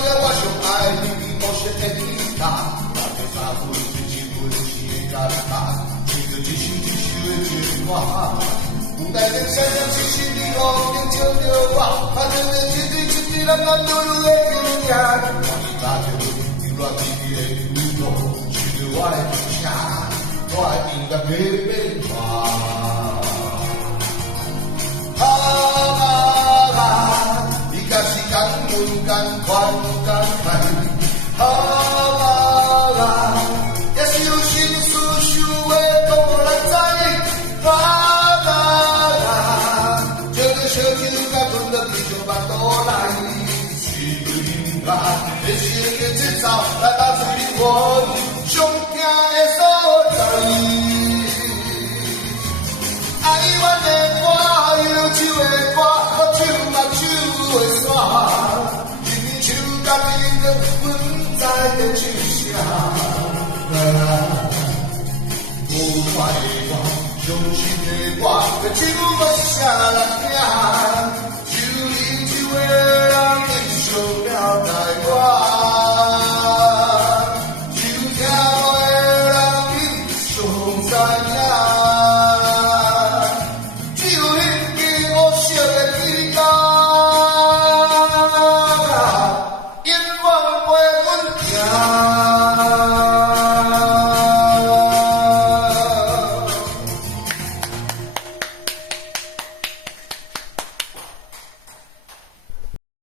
个我上爱你，无声的吉他，大家三分一分是加他，听着一首一首的情歌。有代人想想是心里路，能照着我，把这个一对一对男男女女的经验，我一早就流浪在你的路途，随着我的梦想，我的音乐慢慢化。你敢是敢问敢款敢看，也是有心事想的讲无人知。这个小酒甲困到地上腹肚内，是对音乐的声的节奏来打出灵魂上痛的所在。爱阮的歌，忧愁的歌，我唱目睭的山，人手家己的阮知在唱啥。无怪我，伤心的我，要唱我是啥人听？就你这个人英雄了解我。